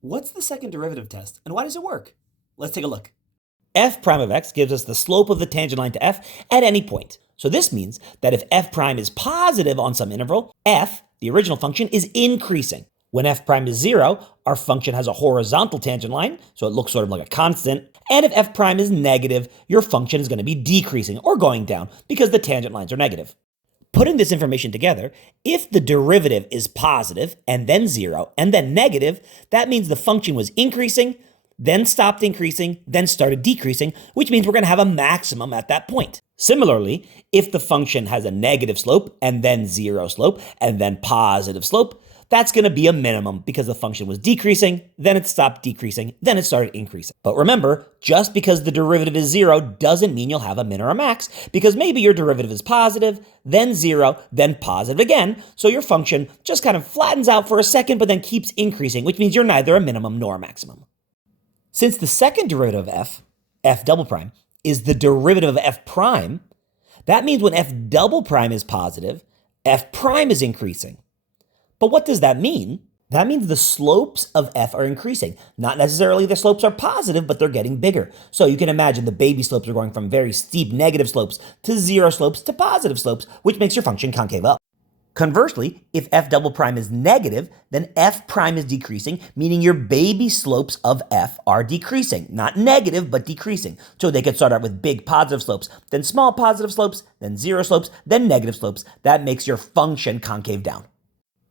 What's the second derivative test, and why does it work? Let's take a look. F prime of x gives us the slope of the tangent line to f at any point. So this means that if f prime is positive on some interval, f, the original function, is increasing. When f prime is 0, our function has a horizontal tangent line, so it looks sort of like a constant. And if f prime is negative, your function is going to be decreasing or going down because the tangent lines are negative. Putting this information together, if the derivative is positive and then 0 and then negative, that means the function was increasing, then stopped increasing, then started decreasing, which means we're going to have a maximum at that point. Similarly, if the function has a negative slope and then 0 slope and then positive slope, that's going to be a minimum because the function was decreasing, then it stopped decreasing, then it started increasing. But remember, just because the derivative is 0 doesn't mean you'll have a min or a max, because maybe your derivative is positive, then 0, then positive again, so your function just kind of flattens out for a second but then keeps increasing, which means you're neither a minimum nor a maximum. Since the second derivative of f double prime, is the derivative of f prime, that means when f double prime is positive, f prime is increasing. But what does that mean? That means the slopes of f are increasing. Not necessarily the slopes are positive, but they're getting bigger. So you can imagine the baby slopes are going from very steep negative slopes to 0 slopes to positive slopes, which makes your function concave up. Conversely, if f double prime is negative, then f prime is decreasing, meaning your baby slopes of f are decreasing. Not negative, but decreasing. So they could start out with big positive slopes, then small positive slopes, then 0 slopes, then negative slopes. That makes your function concave down.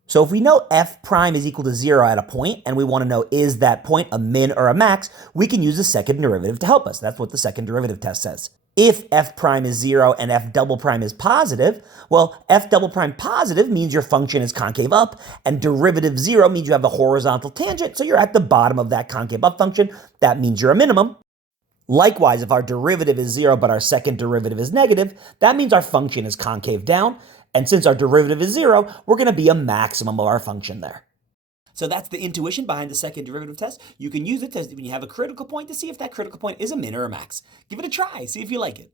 So if we know f prime is equal to 0 at a point, and we want to know is that point a min or a max, we can use the second derivative to help us. That's what the second derivative test says. If f prime is 0 and f double prime is positive, well, f double prime positive means your function is concave up, and derivative 0 means you have the horizontal tangent, so you're at the bottom of that concave up function. That means you're a minimum. Likewise, if our derivative is 0 but our second derivative is negative, that means our function is concave down. And since our derivative is 0, we're going to be a maximum of our function there. So that's the intuition behind the second derivative test. You can use it when you have a critical point to see if that critical point is a min or a max. Give it a try, see if you like it.